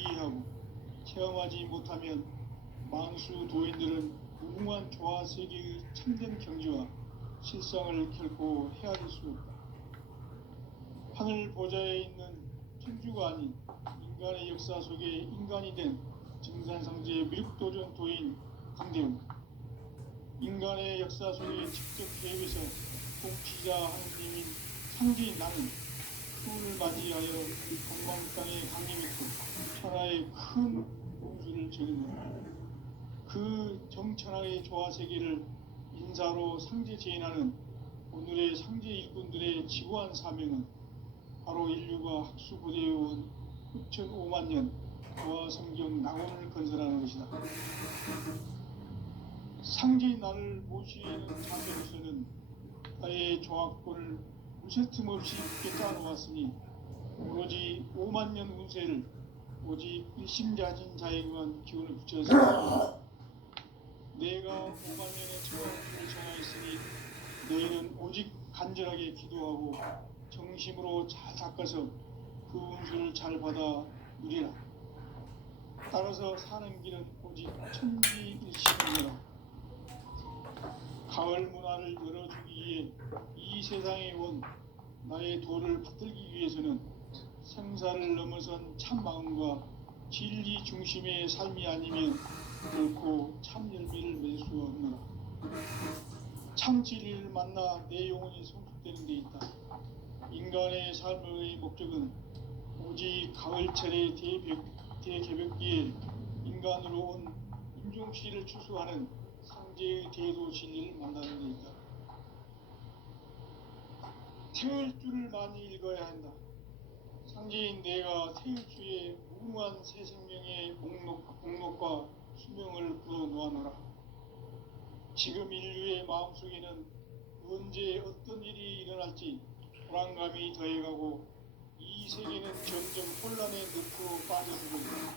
이해하고 체험하지 못하면 만수 도인들은 무궁한 조화 세계의 참된 경지와 실상을 결코 헤아릴 수 없다. 하늘 보좌에 있는 천주가 아닌 인간의 역사 속에 인간이 된 증산상제의 미륵도전 도인 강대웅, 인간의 역사 속에 직접 개입해서 통치자 하느님인 상제인 나는 수을 맞이하여 건방 땅에 강림했고 천하의 큰 공수를 저린다. 그 정천하의 조화세계를 인사로 상제 제인하는 오늘의 상제 일꾼들의 지구한 사명은 바로 인류가 학수고대에 온 6,500만 년 조화성경 낙원을 건설하는 것이다. 상제인 나를 모시는 자세로서는 나의 조합권을 무쇠틈 없이 굳게 짜놓았으니 오로지 5만 년 운세를 오직 일심자진 자에게만 기운을 붙여서 내가 5만 년의 처음을 전하였으니 너희는 오직 간절하게 기도하고 정심으로 잘 닦아서 그 운수를 잘 받아 누리라. 따라서 사는 길은 오직 천지일심이라. 가을 문화를 열어주기 위해 이 세상에 온 나의 도를 받들기 위해서는 생사를 넘어선 참 마음과 진리 중심의 삶이 아니면 결코 참 열매를 맺을 수 없노라. 참 진리를 만나 내 영혼이 성숙되는 데 있다. 인간의 삶의 목적은 오직 가을철의 대개벽기에 인간으로 온 임종시를 추수하는 상제의 대도 진리를 만나는 데 있다. 태을주를 많이 읽어야 한다. 상제인 내가 태을주의 무궁한 새 생명의 목록과 수명을 불어놓아노라. 지금 인류의 마음속에는 언제 어떤 일이 일어날지 불안감이 더해가고 이 세계는 점점 혼란에 늪으로 빠져들고 있다.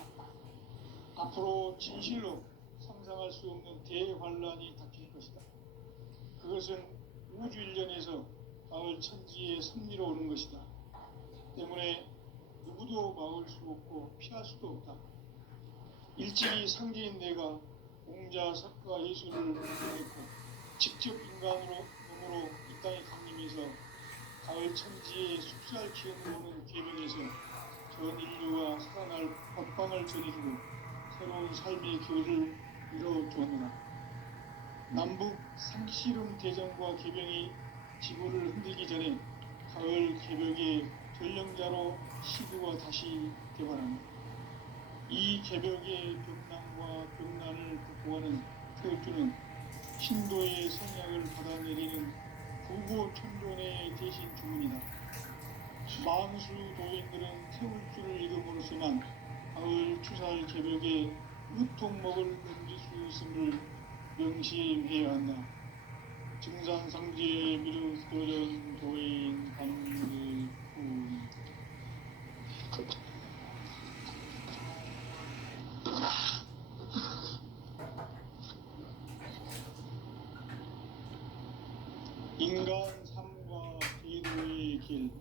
앞으로 진실로 상상할 수 없는 대환란이 닥칠 것이다. 그것은 우주 일련에서 가을 천지의 섭리로 오는 것이다. 때문에 누구도 막을 수 없고 피할 수도 없다. 일찍이 상제인 내가 공자, 석가, 예술을 공부했고 직접 인간으로 몸으로 이 땅에 강림해서 가을 천지의 숲살 기운을 오는 계명에서 전 인류가 살아날 법방을 전해주고 새로운 삶의 교리를 이뤄주었노라. 남북 상씨름 대전과 개병이 지구를 흔들기 전에 가을 개벽의 전령자로 시구가 다시 개발합니다. 이 개벽의 벽난과 벽난을 극복하는 태울주는 신도의 성약을 받아내리는 부고천존의 대신 주문이다. 만수 도인들은 태울주를 읽음으로써만 가을 추살 개벽의 으통목을 넘길 수 있음을 명심해야 한다. 증산상제의 미륵도전 도인 강대웅. 인간 삶과 대도의 길.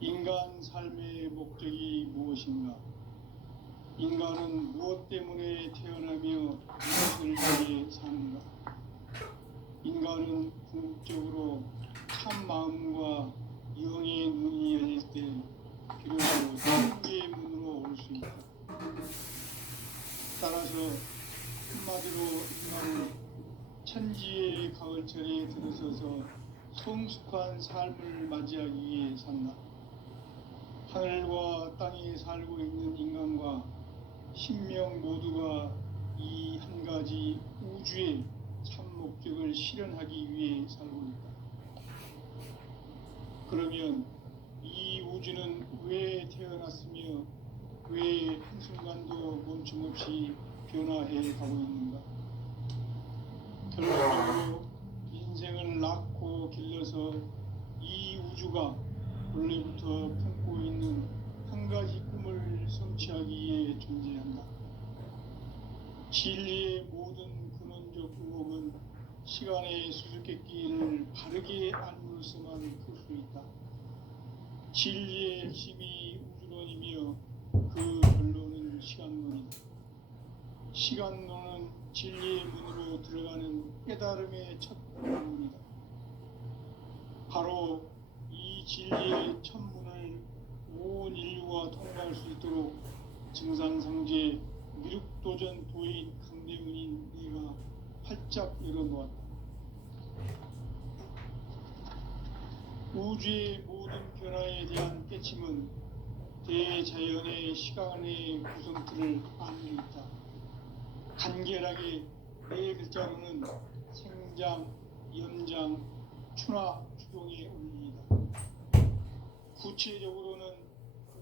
인간 삶의 목적이 무엇인가? 인간은 무엇 때문에 태어나며 무엇을 위해 사는가? 인간은 궁극적으로 참 마음과 영의 눈이 열릴 때 비로소 천국의 문으로 올 수 있다. 따라서 한마디로 인간은 천지의 가을철에 들어서서 성숙한 삶을 맞이하기 위해 산다. 하늘과 땅에 살고 있는 인간과 신명 모두가 이 한 가지 우주의 참 목적을 실현하기 위해 살고 있다. 그러면 이 우주는 왜 태어났으며 왜 한순간도 멈춤없이 변화해 가고 있는가? 결론적으로 인생을 낳고 길러서 이 우주가 원래부터 품고 있는 한 가지 꿈을 성취하기 위해 존재한다. 진리의 모든 근원적 의혹은 시간의 수수께끼를 바르게 알므로서만 풀 수 있다. 진리의 핵심이 우주론이며 그 결론 시간론은 진리의 문으로 들어가는 깨달음의 첫 문입니다. 바로 이 진리의 첫 문을 온 인류가 통과할 수 있도록 증산상제 미륵도전 도인 강대문인 네가 활짝 열어놓았다. 우주의 모든 변화에 대한 깨침은 대자연의 시간의 구성틀을 안고 있다. 간결하게 네 글자로는 생장, 연장, 추나 추동의 원리이다. 구체적으로는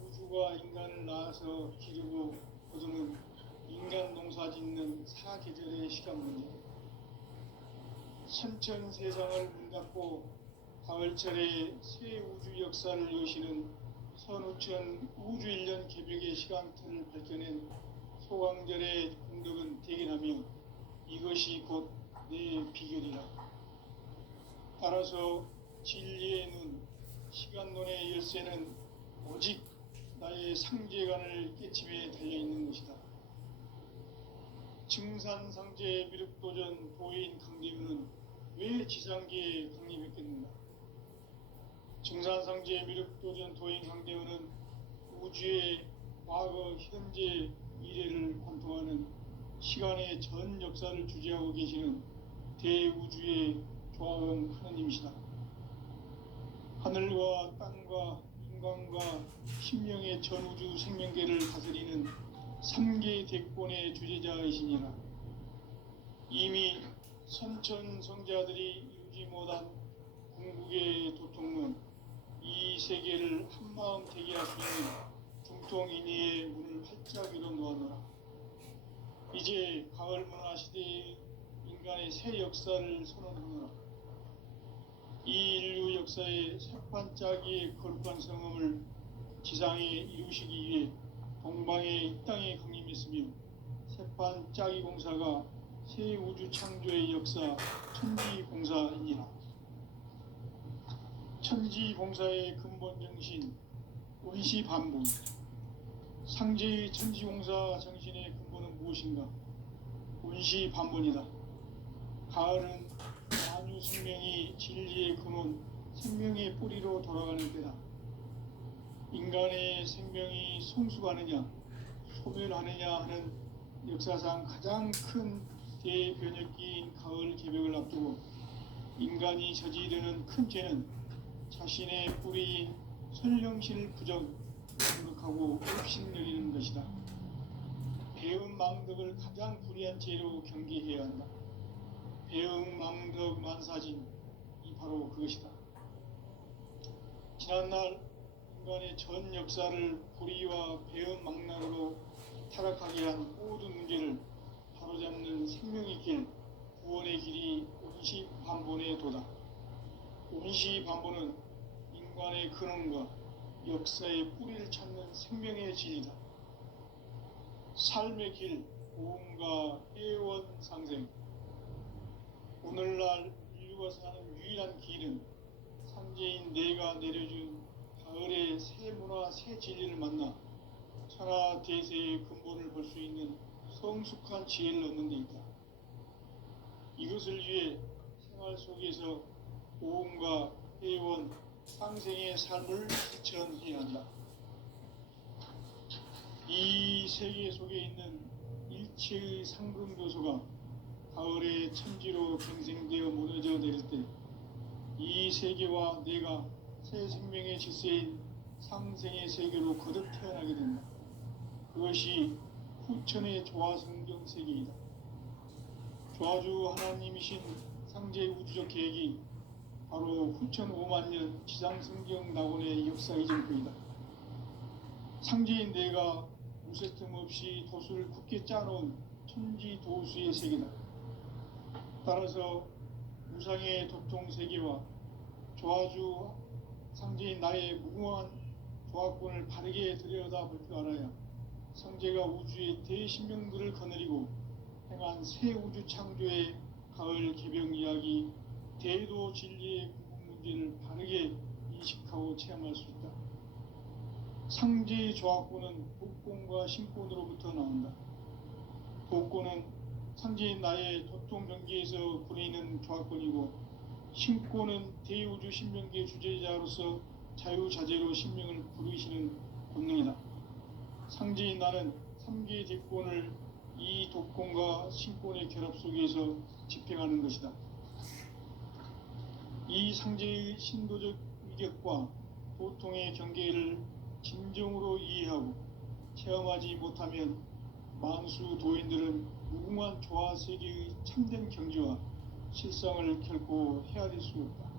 우주가 인간을 낳아서 기르고 거두는 인간 농사 짓는 사계절의 시간 문제, 선천 세상을 문 닫고 가을철에 새 우주 역사를 여시는 선우천 우주 1년 개벽의 시간틀을 밝혀낸 소강절의 공덕은 대견하며 이것이 곧 내 비결이라. 따라서 진리의 눈, 시간론의 열쇠는 오직 나의 상제관을 깨침에 달려있는 것이다. 증산상제 미륵도전 도인 강대문은 왜 지상계에 강림했겠는가? 증산상제 미륵도전 도인 강대문은 우주의 과거, 현재, 미래를 관통하는 시간의 전 역사를 주재하고 계시는 대우주의 조화음 하느님이시다. 하늘과 땅과 인간과 신명의 전우주 생명계를 다스리는 3개 대권의 주재자이시니라. 이미 선천성자들이 이루지 못한 궁극의 도통문, 이 세계를 한마음 되게 할 수 있는 중통인의의 문을 활짝 열어놓아노라. 이제 가을 문화 시대의 인간의 새 역사를 선언하노라. 이 인류 역사의 새판짜기의 거룩한 성음을 지상에 이루시기 위해 동방의 이 땅에 강림했으며 새판짜기 공사가 새 우주 창조의 역사 천지공사이니라. 천지공사의 근본 정신 원시반복. 상제의 천지공사 정신의 근본은 무엇인가? 원시반본이다. 가을은 만유 생명이 진리의 근원, 생명의 뿌리로 돌아가는 때다. 인간의 생명이 성숙하느냐, 소멸하느냐 하는 역사상 가장 큰 대변혁기인 가을 개벽을 앞두고 인간이 저지르는 큰 죄는 자신의 뿌리인 선령실 부정하고 업신여기는 것이다. 배은망덕을 가장 불의한 죄로 경계해야 한다. 배은망덕 만사진, 이 바로 그것이다. 지난날 인간의 전 역사를 불의와 배은망락으로 타락하게 한 모든 문제를 바로잡는 생명의 길, 구원의 길이 원시반본의 도다. 원시반본은 인간의 근원과 역사의 뿌리를 찾는 생명의 진리다. 삶의 길, 고음과 해원상생. 오늘날 인류가 사는 유일한 길은 상제인 내가 내려준 가을의 새 문화, 새 진리를 만나 천하 대세의 근본을 볼 수 있는 성숙한 지혜를 얻는 데 있다. 이것을 위해 생활 속에서 고음과 해원, 상생의 삶을 실천해야 한다. 이 세계 속에 있는 일체의 상금교소가 가을의 천지로 갱생되어 무너져 내릴 때 이 세계와 내가 새 생명의 질서인 상생의 세계로 거듭 태어나게 된다. 그것이 후천의 조화성경 세계이다. 조화주 하나님이신 상제 우주적 계획이 바로 후천 5만 년 지상성경 낙원의 역사 이전표이다. 상제인 내가 무쇠틈 없이 도수를 굳게 짜놓은 천지도수의 세계다. 따라서 우상의 도통 세계와 조화주 상제인 나의 무궁한 조화권을 바르게 들여다볼 줄 알아야 상제가 우주의 대신명들을 거느리고 행한 새 우주 창조의 가을 개병 이야기, 대도 진리의 궁극 문제를 바르게 인식하고 체험할 수 있다. 상제의 조화권은 복권과 신권으로부터 나온다. 복권은 상제인 나의 도통 경계에서 보내는 교화권이고, 신권은 대우주 신명계 주제자로서 자유자재로 신명을 부르시는 권능이다. 상제인 나는 3개의 대권을 이 독권과 신권의 결합 속에서 집행하는 것이다. 이 상제의 신도적 위격과 도통의 경계를 진정으로 이해하고 체험하지 못하면 만수 도인들은 무궁한 조화 세계의 참된 경지와 실상을 결코 헤아릴 수 없다.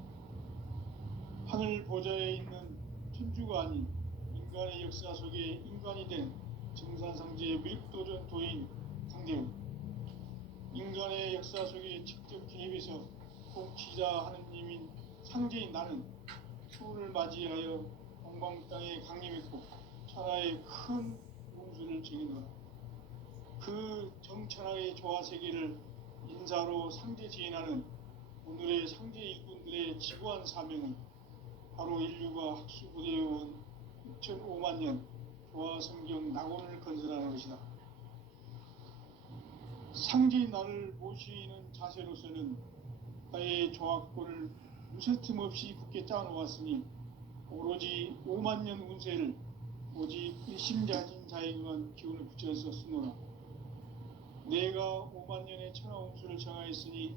하늘 보좌에 있는 천주가 아닌 인간의 역사 속에 인간이 된 정산상제의 밀도전 도인 상대우, 인간의 역사 속에 직접 개입해서 통치자 하느님인 상제인 나는 추운을 맞이하여 동방 땅에 강림했고 천하의 큰 운수를 지니노라. 그 정천하의 조화세계를 인사로 상제 지인하는 오늘의 상제 일꾼들의 지구한 사명은 바로 인류가 학수고대해온 6,500만 년 조화성경 낙원을 건설하는 것이다. 상제인 나를 모시는 자세로서는 나의 조화권을 무쇠틈 없이 굳게 짜놓았으니 오로지 5만 년 운세를 오직 일심자진 자에게만 기운을 붙여서 쓰노라. 내가 5만 년의 천하 운수를 정하였으니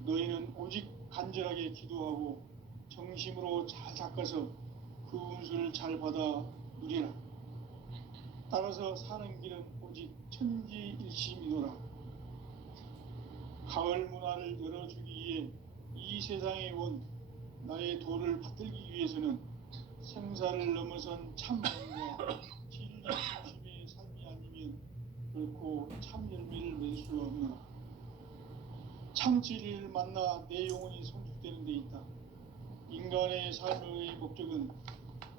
너희는 오직 간절하게 기도하고 정심으로 잘 닦아서 그 운수를 잘 받아 누리라. 따라서 사는 길은 오직 천지일심이노라. 가을 문화를 열어주기 위해 이 세상에 온 나의 도를 받들기 위해서는 생사를 넘어선 참마음과 진리 중심의 삶이 아니면 결코 참 열매를 맺을 수 없노라. 참 진리를 만나 내 영혼이 성숙되는 데 있다. 인간의 삶의 목적은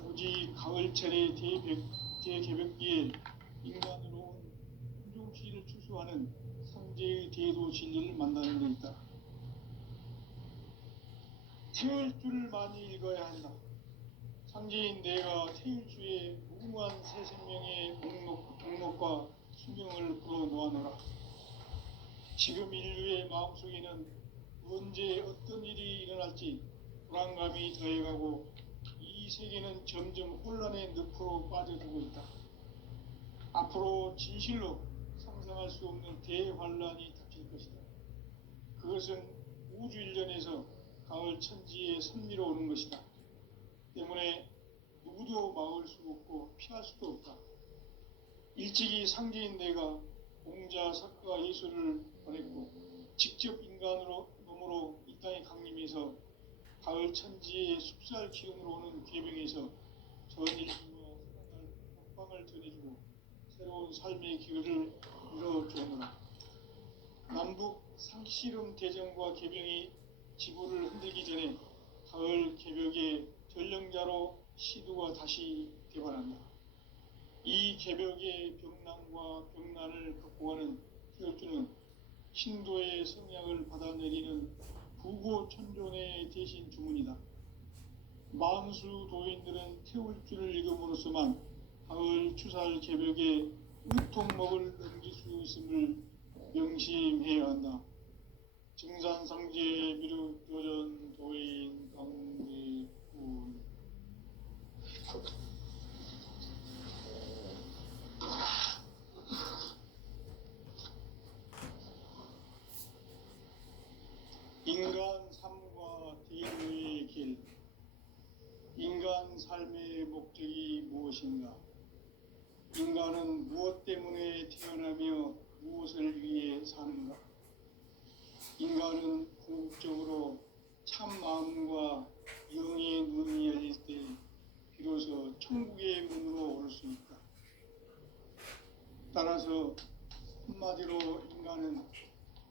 오직 가을철의 대개벽기에 인간으로 온 인종시를 추수하는 상제의 대도 진리를 만나는 데 있다. 태울 줄을 많이 읽어야 한다. 상제인 내가 태일주의 무궁한 새 생명의 목록과 수명을 불어놓아노라. 지금 인류의 마음속에는 언제 어떤 일이 일어날지 불안감이 더해가고 이 세계는 점점 혼란의 늪으로 빠져들고 있다. 앞으로 진실로 상상할 수 없는 대환란이 닥칠 것이다. 그것은 우주 일련에서 가을 천지의 선미로 오는 것이다. 때문에 누구도 막을 수 없고 피할 수도 없다. 일찍이 상제인 내가 공자, 석가, 예수를 보냈고 직접 인간으로 몸으로 이 땅에 강림해서 가을 천지의 숲살 기운으로 오는 괴병에서 전 인류와 살아갈 법방을 전해주고 새로운 삶의 기회를 이뤄주노라. 남북 상씨름 대전과 개병이 지구를 흔들기 전에 가을 개벽의 전령자로 시두가 다시 개발한다. 이 개벽의 병난과 병난을 극복하는 태울주는 신도의 성약을 받아내리는 부고천존의 대신 주문이다. 만수 도인들은 태울주를 읽음으로써만 가을 추살 개벽에 우통먹을 넘길 수 있음을 명심해야 한다. 증산상제 미륵 교전 도인 강대군. 인간 삶과 대인의 길. 인간 삶의 목적이 무엇인가? 인간은 무엇 때문에 태어나며 무엇을 위해 사는가? 인간은 궁극적으로 참 마음과 영의 눈이 열릴 때 비로소 천국의 문으로 오를 수 있다. 따라서 한마디로 인간은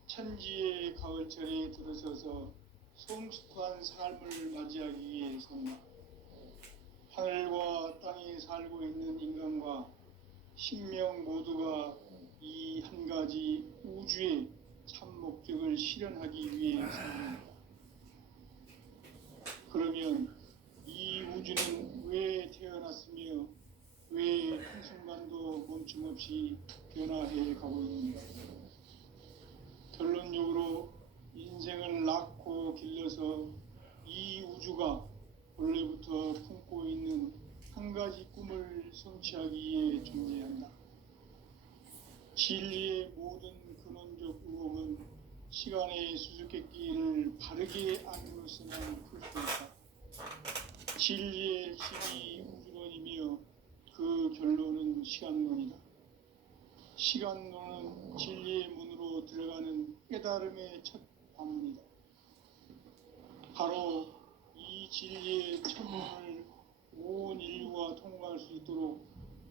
천지의 가을철에 들어서서 성숙한 삶을 맞이하기 위해 산다. 하늘과 땅에 살고 있는 인간과 신명 모두가 이 한 가지 우주의 참 목적을 실현하기 위해 산다. 그러면 이 우주는 왜 태어났으며 왜 한순간도 못 멈춤없이 변화해 가고 있습니다. 결론적으로 인생을 낳고 길러서 이 우주가 원래부터 품고 있는 한 가지 꿈을 성취하기 위해 존재한다. 진리의 모든 근원적 의혹은 시간의 수수께끼를 바르게 알므로서만 풀 수 있다. 진리의 힘이 우주론이며 그 결론은 시간론이다. 시간론은 진리의 문으로 들어가는 깨달음의 첫 관문이다. 바로 이 진리의 첫 문을 온 인류가 통과할 수 있도록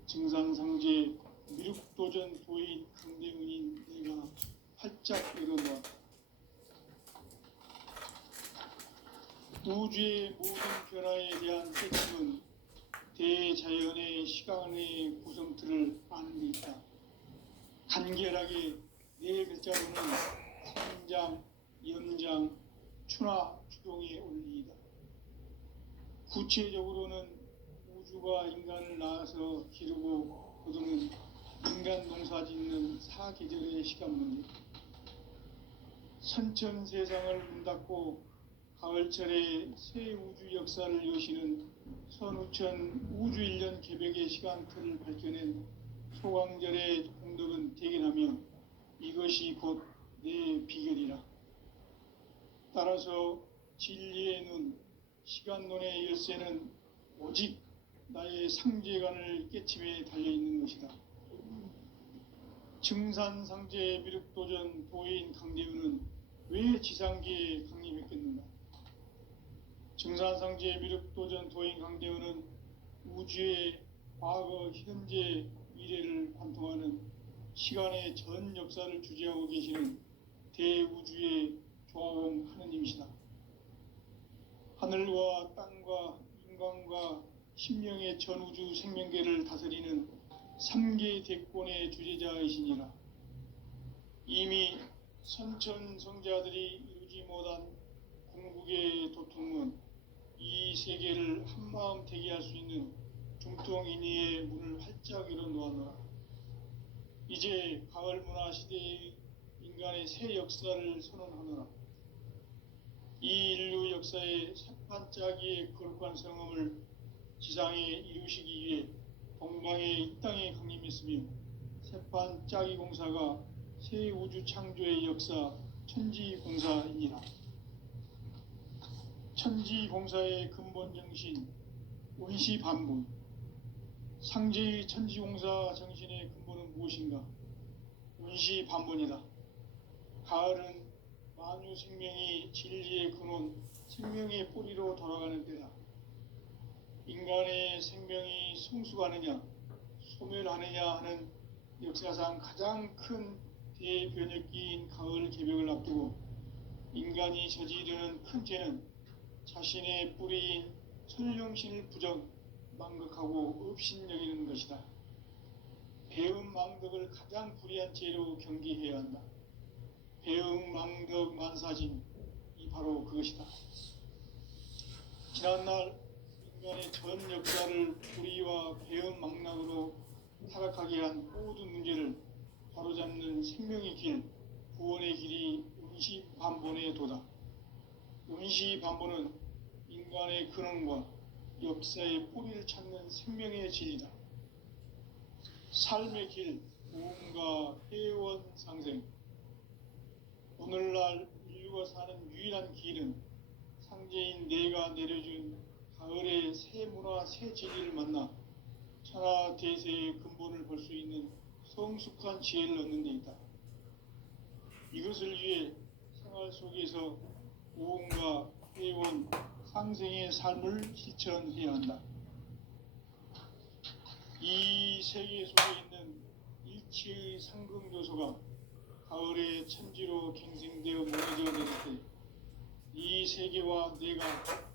증산상제 미륵도전 도인 강대훈인 내가 활짝 열어놓았다. 우주의 모든 변화에 대한 핵심은 대자연의 시간의 구성틀을 아는 데 있다. 간결하게 네 글자로는 생장, 연장, 추나 추동의 원리이다. 구체적으로는 우주가 인간을 낳아서 기르고 거두는 인간 농사 짓는 사계절의 시간 문제. 선천 세상을 문 닫고 가을철에 새 우주 역사를 여시는 선우천 우주 1년 개벽의 시간틀을 밝혀낸 소강절의 공덕은 대견하며 이것이 곧 내 비결이라. 따라서 진리의 눈, 시간론의 열쇠는 오직 나의 상제관을 깨침에 달려있는 것이다. 증산상제 미륵도전 도인 강대훈은 왜 지상계에 강림했겠는가? 증산상제 미륵도전 도인 강대훈은 우주의 과거, 현재, 미래를 관통하는 시간의 전 역사를 주재하고 계시는 대우주의 조화원 하느님이시다. 하늘과 땅과 인간과 신명의 전우주 생명계를 다스리는 3계 대권의 주재자이시니라. 이미 선천성자들이 이루지 못한 궁극의 도통은 이 세계를 한마음 되게 할 수 있는 중통인의의 문을 활짝 열어놓았노라. 이제 가을 문화 시대의 인간의 새 역사를 선언하노라. 이 인류 역사의 새판짜기의 거룩한 성음을 지상에 이루시기 위해 동방의 이 땅에 강림했으며 새판짜기 공사가 새 우주 창조의 역사 천지공사이니라. 천지공사의 근본 정신 원시반분. 상제의 천지공사 정신의 근본은 무엇인가? 원시반분이다. 가을은 만유 생명이 진리의 근원, 생명의 뿌리로 돌아가는 때다. 인간의 생명이 성숙하느냐, 소멸하느냐 하는 역사상 가장 큰 대변혁기인 가을 개벽을 앞두고 인간이 저지르는 큰 죄는 자신의 뿌리인 천령신을 부정, 망극하고 업신여기는 것이다. 배음 망덕을 가장 불의한 죄로 경계해야 한다. 배음 망덕 만사진, 이 바로 그것이다. 지난날 인간의 전 역사를 불의와 배음 망락으로 타락하게 한 모든 문제를 바로잡는 생명의 길, 구원의 길이 원시반본의 도다. 원시반본은 인간의 근원과 역사의 뿌리를 찾는 생명의 진리다. 삶의 길, 무언가 회원 상생. 오늘날 인류가 사는 유일한 길은 상제인 내가 내려준 가을의 새 문화, 새 진리를 만나 천하 대세의 근본을 볼 수 있는 성숙한 지혜를 얻는 데 있다. 이것을 위해 생활 속에서 무언가 회원 상생의 삶을 실천해야 한다. 이 세계 속에 있는 일체의 상금 요소가 가을의 천지로 갱생되어 무너져 내릴 때 이 세계와 내가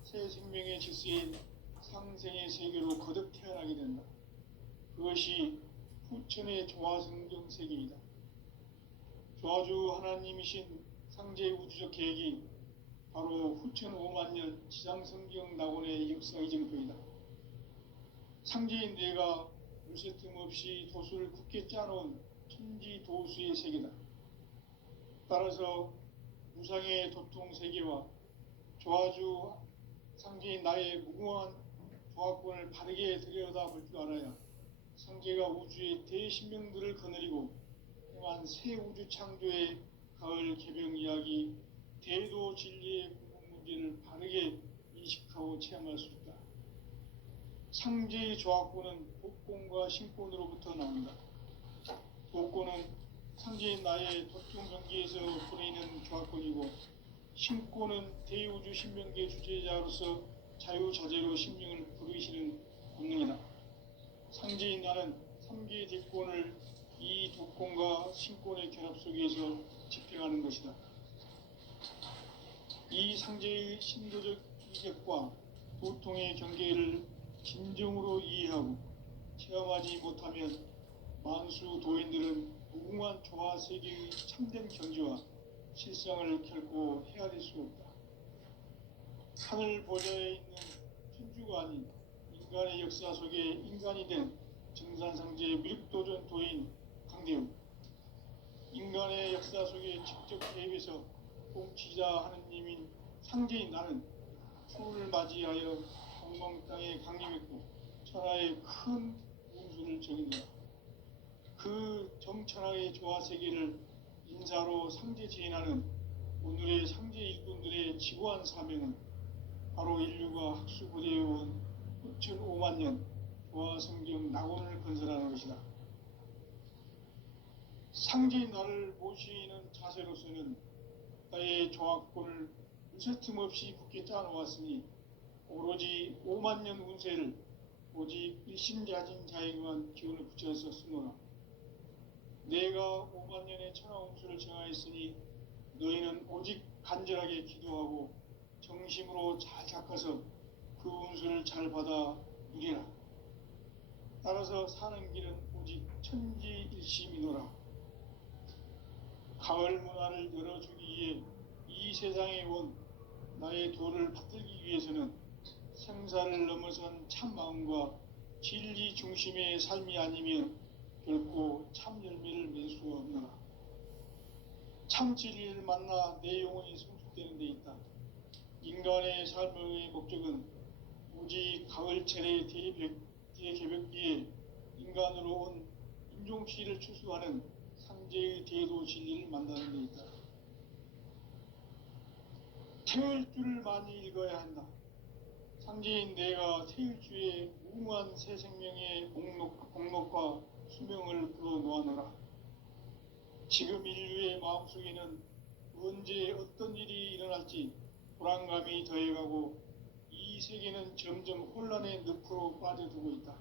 새 생명의 질서인 상생의 세계로 거듭 태어나게 된다. 그것이 후천의 조화성경 세계이다. 조화주 하나님이신 상제의 우주적 계획이 바로 후천 5만 년 지상성경 낙원의 역사 이정표이다. 상제인 내가 요새 틈없이 도수를 굳게 짜놓은 천지 도수의 세계다. 따라서 무상의 도통 세계와 조화주 상제인 나의 무궁한 조합권을 바르게 들여다볼 줄 알아야 성제가 우주의 대신명들을 거느리고 행한 새 우주 창조의 가을 개병 이야기, 대도 진리의 궁극 문제를 바르게 인식하고 체험할 수 있다. 상제의 조합권은 복권과 신권으로부터 나온다. 복권은 상제인 나의 도통 경계에서 보내는 조합권이고, 신권은 대우주 신명계 주제자로서 자유자재로 심령을 부르시는 본능이다. 상제인 나는 3개의 대권을 이 도권과 신권의 결합 속에서 집행하는 것이다. 이 상제의 신도적 이격과 도통의 경계를 진정으로 이해하고 체험하지 못하면 만수 도인들은 무궁한 조화 세계의 참된 경지와 실상을 결코 헤아릴 수 없다. 하늘 보좌에 있는 천주가 아닌 인간의 역사 속에 인간이 된 정산상제의 미륵도전 도인 강대웅, 인간의 역사 속에 직접 개입해서 공치자 하느님인 상제인 나는 푸를 맞이하여 공망 땅에 강림했고 천하의 큰 운수를 정했노라. 그 정천하의 조화 세계를 인사로 상제 제인하는 오늘의 상제 일꾼들의 지구한 사명은 바로 인류가 학수고대해온 9,5만 년 조화 성경 낙원을 건설하는 것이다. 상제인 나를 모시는 자세로서는 나의 조합권을 무쇠틈 없이 굳게 짜놓았으니 오로지 5만 년 운세를 오직 일심자진 자에게만 기운을 붙여서 쓰노라. 내가 5만 년의 천하 운수를 정하였으니 너희는 오직 간절하게 기도하고 정심으로 잘 잡아서 그 운수를 잘 받아 누리라. 따라서 사는 길은 오직 천지일심이노라. 가을 문화를 열어주기 위해 이 세상에 온 나의 도를 받들기 위해서는 생사를 넘어선 참마음과 진리 중심의 삶이 아니면 결코 참 열매를 맺을 수 없노라. 참 진리를 만나 내 영혼이 성숙되는 데 있다. 인간의 삶의 목적은 오직 가을철의 대개벽기에 인간으로 온 인종치를 추수하는 상제의 대도 진리를 만나는 데 있다. 태울 줄을 많이 읽어야 한다. 상제인 내가 태울 주의 무궁한 새 생명의 공록과 수명을 불어놓아노라. 지금 인류의 마음속에는 언제 어떤 일이 일어날지 불안감이 더해가고 이 세계는 점점 혼란의 늪으로 빠져들고 있다.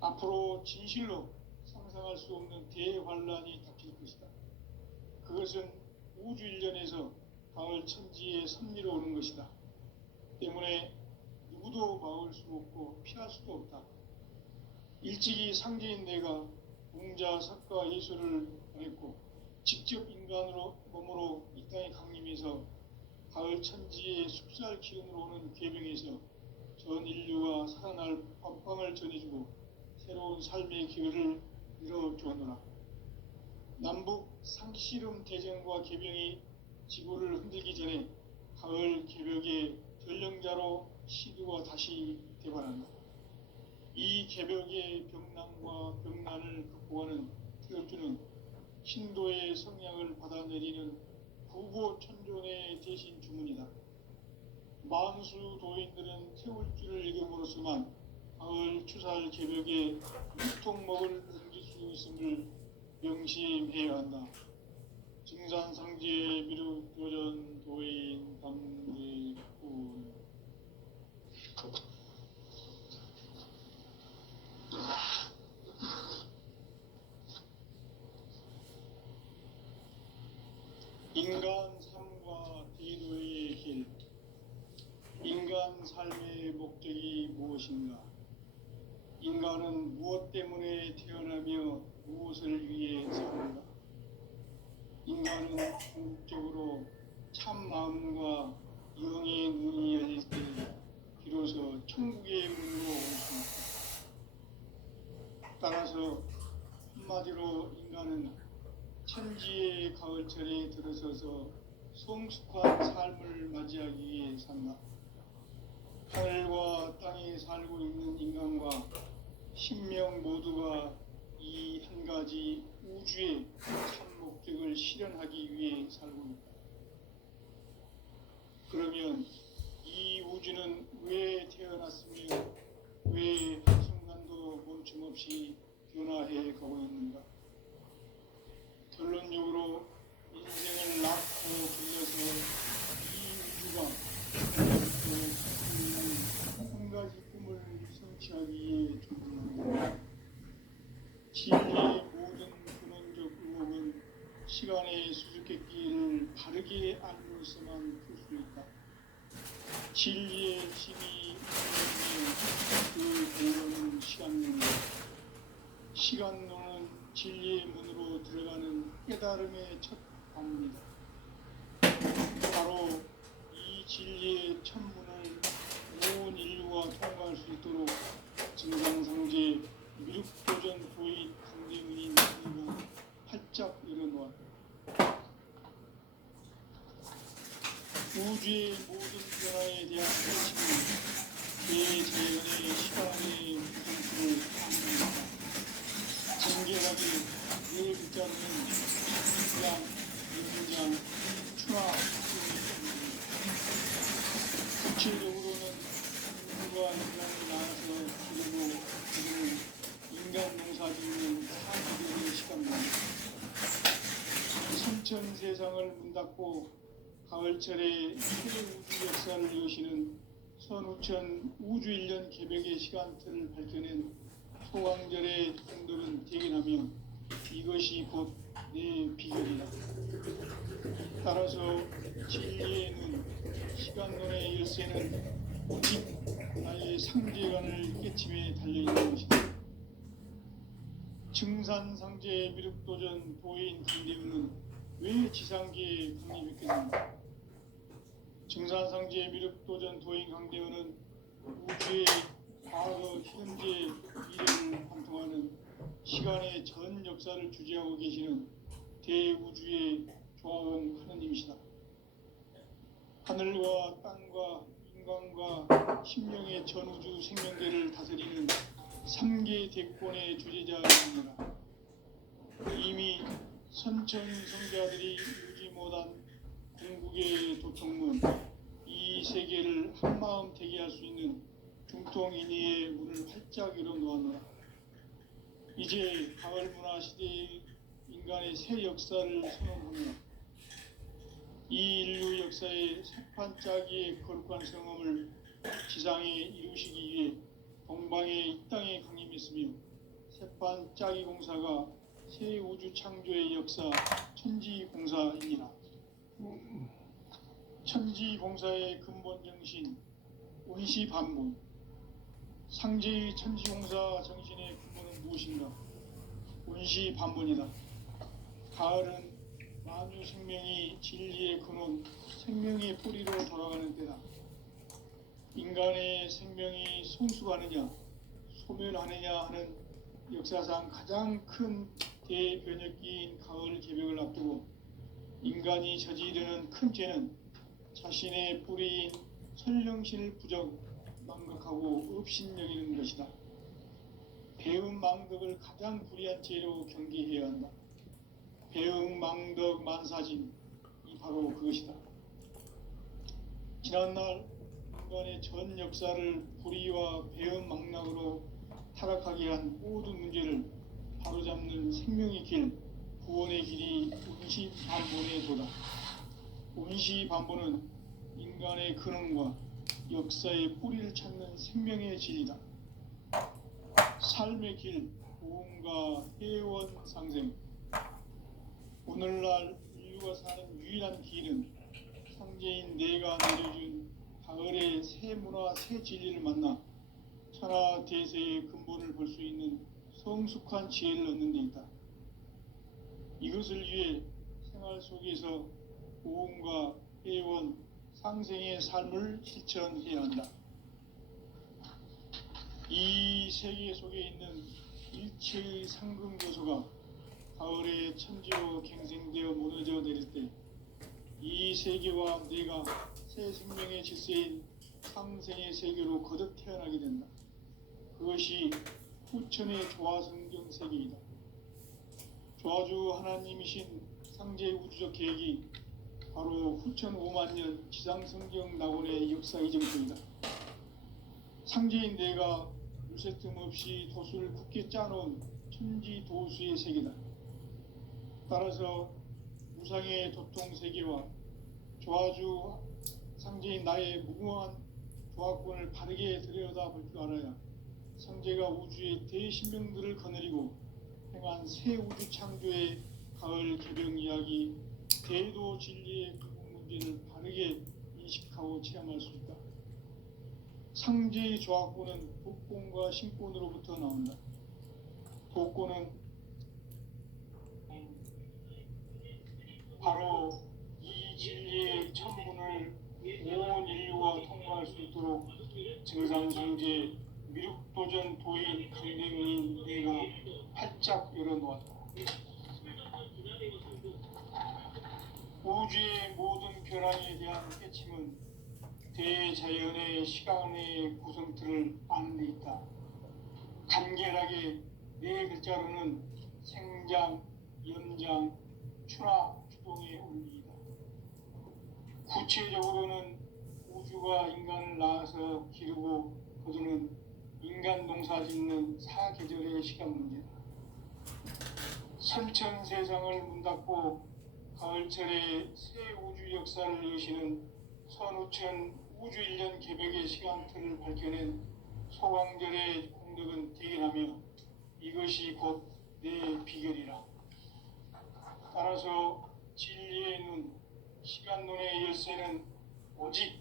앞으로 진실로 상상할 수 없는 대환란이 닥칠 것이다. 그것은 우주 일련에서 가을 천지에 섭리로 오는 것이다. 때문에 누구도 막을 수 없고 피할 수도 없다. 일찍이 상제인 내가 공자, 석가, 예수를 보냈고 직접 인간으로 몸으로 이 땅에 강림해서 가을 천지의 숲살 기운으로 오는 계명에서 전 인류가 살아날 빵빵을 전해주고 새로운 삶의 기회를 열어주었노라. 남북 상씨름 대전과 계병이 지구를 흔들기 전에 가을 개벽의 전령자로 시두가 다시 대발한다. 이 개벽의 병난과 병난을 극복하는 태울주는 신도의 성향을 받아내리는 구고천존의 대신 주문이다. 만수 도인들은 태울주를 읽음으로써만 가을 추살 개벽에 유통먹을 옮길 수 있음을 명심해야 한다. 증산상제 미륵도전 도인 강대훈. 인간 삶과 대도의 길. 인간 삶의 목적이 무엇인가? 인간은 무엇 때문에 태어나며 무엇을 위해 사는가? 인간은 궁극적으로 참 마음과 영의 눈이 열릴 때 비로소 천국의 문으로 올 수 있다. 따라서 한마디로 인간은 천지의 가을철에 들어서서 성숙한 삶을 맞이하기 위해 산다. 하늘과 땅에 살고 있는 인간과 신명 모두가 이 한 가지 우주의 참 목적을 실현하기 위해 살고 있다. 그러면 이 우주는 왜 태어났으며 왜 한순간도 멈춤없이 변화해 가고 있는가? 결론적으로 인생을 낳고 길러서 이 우주가 한 가지 꿈을 성취하기 위해 존재합니다. 진리의 모든 근원적 의혹은 시간의 수수께끼를 바르게 알므로서만 풀 수 있다. 진리의 힘이 그 근원은 시간론이다. 시간론은 진리의 문으로 들어가는 깨달음의 첫 방문이다. 바로 이 진리의 첫 문을 온 인류가 통과할 수 있도록 증상상제 미륵도전 도인 강대문인 하나님은 활짝 열어놓았다. 우주의 모든 변화에 대한 핵심은 대자연의 시간의 구성수를 함께했다. 정결하게 네 글자로는 인장, 인장, 추화, 구체적으로는 인류가 인간이 나와서 기르고 그들은 인간 농사 짓는 사기들의 시간만 신천 세상을 문 닫고 가을철에 최우주 역사를 여시는 선우천 우주일년 개벽의 시간틀을 밝혀낸 소강절의 공들은 대견하며 이것이 곧 내 비결이다. 따라서 진리의 눈, 시간론의 열쇠는 오직 나의 상제관을 깨침에 달려있는 것이다. 증산상제 미륵도전 도인 강대문은 왜 지상계에 강림했겠는가? 증산상제 미륵도전 도인 강대문은 우주의 과거, 현재, 미래를 관통하는 시간의 전 역사를 주재하고 계시는 대우주의 조화원 하느님이시다. 하늘과 땅과 인간과 신명의 전우주 생명계를 다스리는 3개 대권의 주재자이니라. 이미 선천성자들이 유지 못한 궁극의 도청문 이 세계를 한마음 되게 할 수 있는 중통인의의 문을 활짝 열어놓았노라. 이제 가을 문화 시대의 인간의 새 역사를 선언하며 이 인류 역사의 새판 짜기의 거룩한 성험을 지상에 이루시기 위해 동방의 이 땅에 강림했으며 새판 짜기 공사가 새 우주 창조의 역사 천지공사이니라. 천지공사의 근본 정신 원시반문. 상제의 천지공사 정신의 근본은 무엇인가? 원시반문이다. 가을은 만유 생명이 진리의 근원, 생명의 뿌리로 돌아가는 때다. 인간의 생명이 성숙하느냐, 소멸하느냐 하는 역사상 가장 큰 대변혁기인 가을 개벽을 앞두고 인간이 저지르는 큰 죄는 자신의 뿌리인 설령신을 부정, 망각하고 업신여기는 것이다. 배음 망덕을 가장 불의한 죄로 경계해야 한다. 배음 망덕 만사진, 이 바로 그것이다. 지난날 인간의 전 역사를 불의와 배음 망락으로 타락하게 한 모든 문제를 바로잡는 생명의 길, 구원의 길이 원시반본의 도다. 원시반본은 인간의 근원과 역사의 뿌리를 찾는 생명의 진리다. 삶의 길, 고음과 회원 상생. 오늘날 인류가 사는 유일한 길은 상제인 내가 내려준 가을의 새 문화, 새 진리를 만나 천하 대세의 근본을 볼 수 있는 성숙한 지혜를 얻는 데 있다. 이것을 위해 생활 속에서 고음과 회원, 상생의 삶을 실천해야 한다. 이 세계 속에 있는 일체의 상금 요소가 가을에 천지로 갱생되어 무너져 내릴 때 이 세계와 내가 새 생명의 질서인 상생의 세계로 거듭 태어나게 된다. 그것이 후천의 조화성경 세계이다. 조화주 하나님이신 상제 우주적 계획이 바로 후천 5만 년 지상성경 낙원의 역사 이정표이다. 상제인 내가 요새 틈없이 도수를 굳게 짜놓은 천지 도수의 세계다. 따라서 무상의 도통 세계와 조화주 상제인 나의 무궁한 조화권을 바르게 들여다볼 줄 알아야 상제가 우주의 대신명들을 거느리고 행한 새 우주 창조의 가을 개병 이야기, 대도 진리의 궁극 문제를 바르게 인식하고 체험할 수 있다. 상제의 조화권은 독권과 신권으로부터 나온다. 독권은 바로 이 진리의 천문을 온 인류가 통과할 수 있도록 증산상제 미륵도전 도인 강대민인 내가 활짝 열어놓았다. 우주의 모든 변화에 대한 깨침은 대자연의 시간의 구성틀을 아는 데 있다. 간결하게 네 글자로는 생장, 연장, 추나 추동의 원리이다. 구체적으로는 우주가 인간을 낳아서 기르고 거두는 인간 농사 짓는 사계절의 시간 문제다. 선천 세상을 문 닫고 가을철에 새 우주 역사를 여시는 선우천 우주 1년 개벽의 시간틀을 밝혀낸 소강절의 공덕은 대견하며 이것이 곧 내 비결이라. 따라서 진리의 눈, 시간론의 열쇠는 오직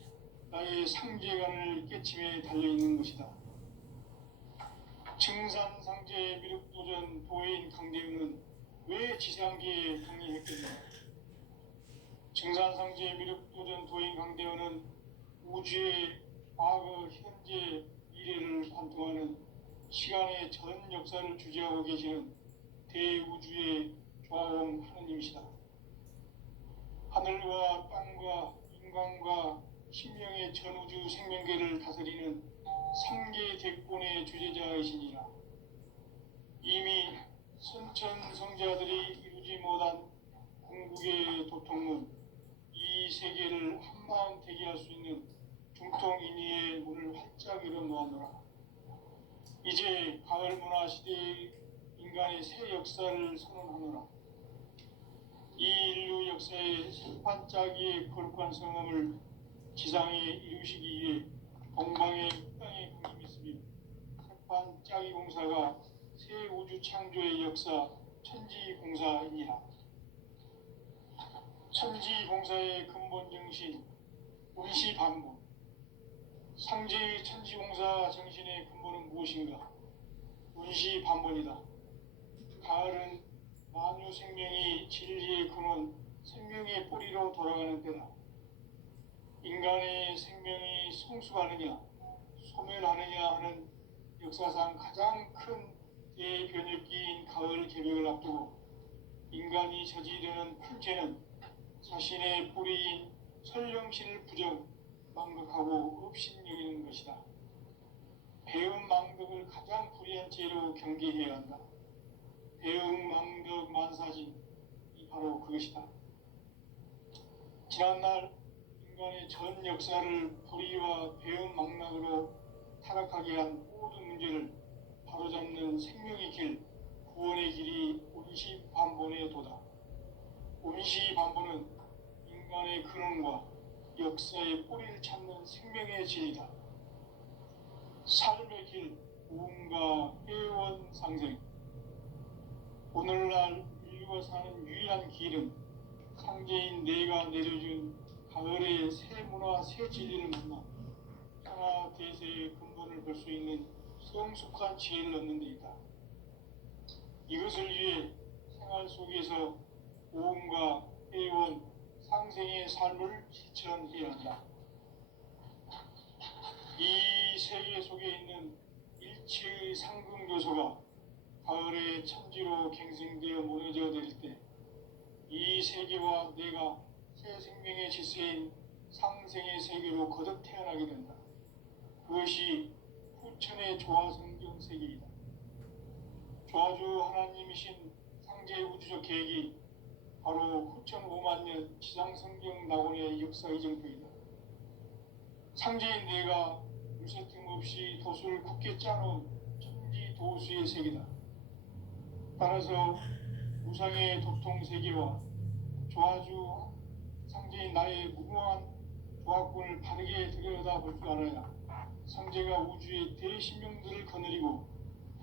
나의 상제관을 깨침에 달려있는 것이다. 증산상제 미륵도전 도인 강대우는 왜 지상계에 강림했겠느냐. 증산상제 미륵도전 도인 강대우는 우주의 과거, 현재, 미래를 관통하는 시간의 전 역사를 주재하고 계시는 대우주의 조화원 하느님이시다. 하늘과 땅과 인간과 신명의 전우주 생명계를 다스리는 상계 대권의 주재자이시니라. 이미 선천 성자들이 이루지 못한 궁극의 도통문, 이 세계를 한마음 되게 할 수 있는 중통인의의 문을 활짝 열어놓았노라. 이제 가을 문화 시대의 인간의 새 역사를 선언하노라. 이 인류 역사의 반짝이의 거룩한 성함을 지상에 이루시기 위해 동방의 땅에 공임이 있으며 색반짝이 공사가 새 우주 창조의 역사 천지공사이니라. 천지공사의 근본 정신 운시반본. 상제의 천지공사 정신의 근본은 무엇인가? 운시반본이다. 가을은 만유 생명이 진리의 근원, 생명의 뿌리로 돌아가는 때다. 인간의 생명이 성숙하느냐, 소멸하느냐 하는 역사상 가장 큰 대변혁기인 가을 개벽을 앞두고 인간이 저지르는 큰 죄는 자신의 뿌리인 설령신을 부정, 망극하고 업신여기는 것이다. 배움 망덕을 가장 불의한 죄로 경계해야 한다. 배움 망덕 만사진, 이 바로 그것이다. 지난날 인간의 전 역사를 불의와 배움 망락으로 타락하게 한 모든 문제를 바로잡는 생명의 길, 구원의 길이 운시반본의 도다. 운시반본은 인간의 근원과 역사의 뿌리를 찾는 생명의 진리다. 삶의 길, 무언가 회원 상생. 오늘날 인류가 사는 유일한 길은 상제인 내가 내려준 가을의 새 문화, 새 진리를 만나 하나 대세의 근본을 볼 수 있는 성숙한 지혜를 얻는 데 있다. 이것을 위해 생활 속에서 모험과 회원, 상생의 삶을 실천해야 한다. 이 세계 속에 있는 일체의 상금 요소가 가을의 천지로 갱생되어 무너져 내릴 때 이 세계와 내가 새 생명의 지세인 상생의 세계로 거듭 태어나게 된다. 그것이 후천의 조화성경 세계이다. 조화주 하나님이신 상제의 우주적 계획이 바로 후천 5만 년 지상성경 낙원의 역사 이정표이다. 상제인 내가 물새 틈 없이 도수를 굳게 짜놓은 천지 도수의 세계다. 따라서 무상의 도통 세계와 조화주 상제인 나의 무궁한 조화권을 바르게 들여다볼 줄 알아야 상제가 우주의 대신명들을 거느리고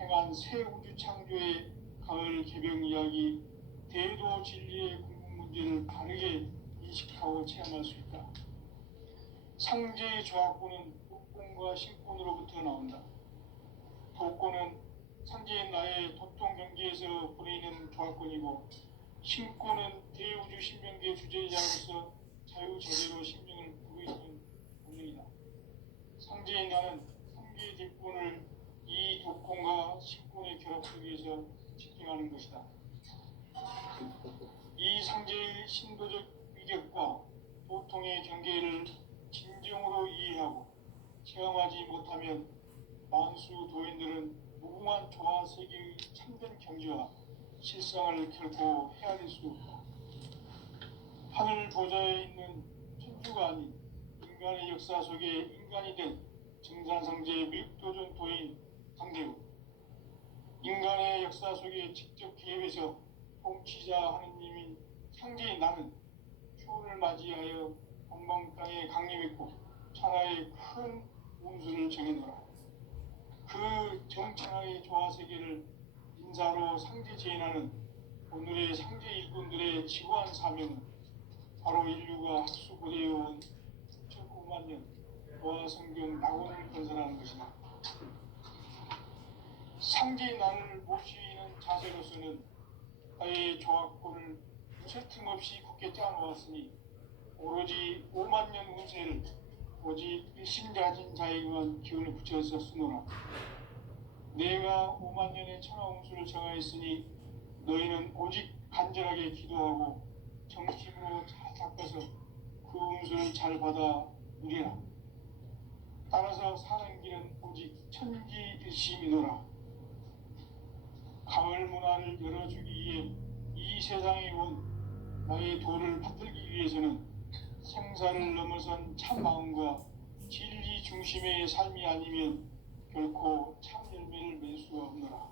행한 새 우주 창조의 가을 개병 이야기 대도 진리의 궁극 문제를 바르게 인식하고 체험할 수 있다. 상제의 조화권은 도권과 신권으로부터 나온다. 도권은 상제인 나의 도통 경계에서 보내는 조화권이고, 신권은 대우주 신명계 주제자로서 자유제대로 신명을 부르시는 본능이다. 상제인 나는 상계의 대권을 이 도권과 신권의 결합 속에서 집행하는 것이다. 이 상제의 신도적 위격과 도통의 경계를 진정으로 이해하고 체험하지 못하면 만수 도인들은 무궁한 조화 세계의 참된 경지와 실상을 결코 헤아릴 수 없다. 하늘 보좌에 있는 천주가 아닌 인간의 역사 속에 인간이 된 증산상제의 밀도전 도인 강대우, 인간의 역사 속에 직접 개입해서 통치자 하느님인 상제인 나는 추운을 맞이하여 동방 땅에 강림했고 천하의 큰 운수를 정해놓으라. 그 정천하의 조화세계를 인사로 상제 제인하는 오늘의 상제 일꾼들의 지구한 사명은 바로 인류가 학수고대해온 9만 년 조화성경 낙원을 건설하는 것이다. 상제인 나를 모시는 자세로서는 나의 조화권을 무쇠 틈 없이 굳게 짜놓았으니 오로지 5만 년 운세를 오직 일심자진 자에게만 기운을 붙여서 쓰노라. 내가 5만 년의 천하 운수를 정하였으니 너희는 오직 간절하게 기도하고 정심으로 잘 닦아서 그 운수를 잘 받아 누리라. 따라서 사는 길은 오직 천지일심이노라. 가을 문화를 열어주기 위해 이 세상에 온 나의 도를 받들기 위해서는 생사를 넘어선 참 마음과 진리 중심의 삶이 아니면 결코 참 열매를 맺을 수가 없노라.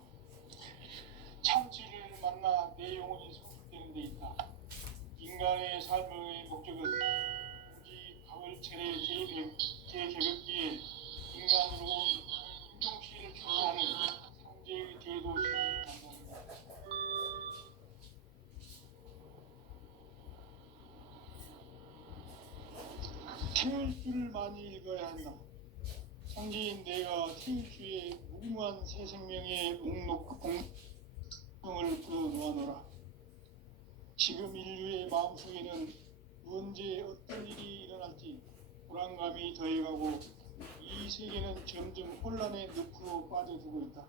참 진리를 만나 내 영혼이 성숙되는 데 있다. 인간의 삶의 목적은 오직 가을철의 재개벽기에 인간으로 인종시를 추구하는 상제의 대도시를 만납니다. 태울 줄을 많이 읽어야 한다. 상제인 내가 태울 주의 무궁한 새 생명의 공을 풀어놓아노라. 지금 인류의 마음속에는 언제 어떤 일이 일어날지 불안감이 더해가고 이 세계는 점점 혼란의 늪으로 빠져들고 있다.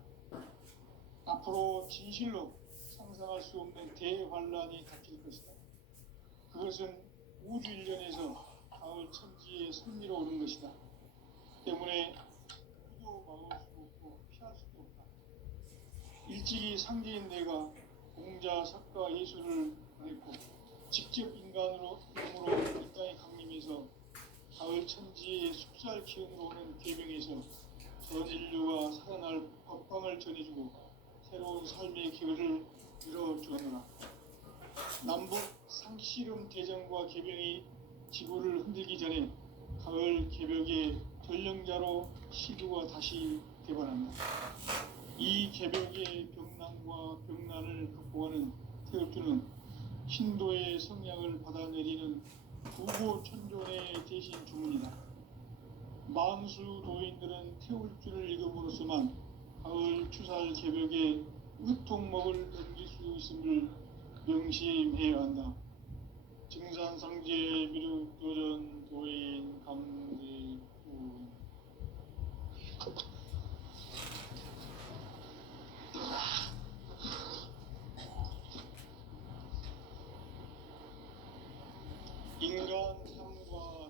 앞으로 진실로 상상할 수 없는 대환란이 닥칠 것이다. 그것은 우주 일련에서 가을 천지에 승리로 오는 것이다. 때문에 누구도 막을 수 없고 피할 수도 없다. 일찍이 상제인 내가 공자, 석가, 예수를 보냈고 직접 인간으로 이 땅에 강림해서 가을 천지의 숲살 기운으로 오는 계명에서 전 인류가 살아날 법방을 전해주고 새로운 삶의 기회를 이뤄주었노라. 남북 상씨름 대전과 계명이 지구를 흔들기 전에 가을 개벽의 전령자로 시두가 다시 개발한다. 이 개벽의 병난과 병난을 극복하는 태엽주는 신도의 성량을 받아내리는 부고 천존의 대신 주문이다. 만수 도인들은 태울주를 읽음으로써만 가을 추살 개벽의 으통목을 넘길 수 있음을 명심해야 한다. 증산상제 미륵도전 도인 감대구. 인간 삶과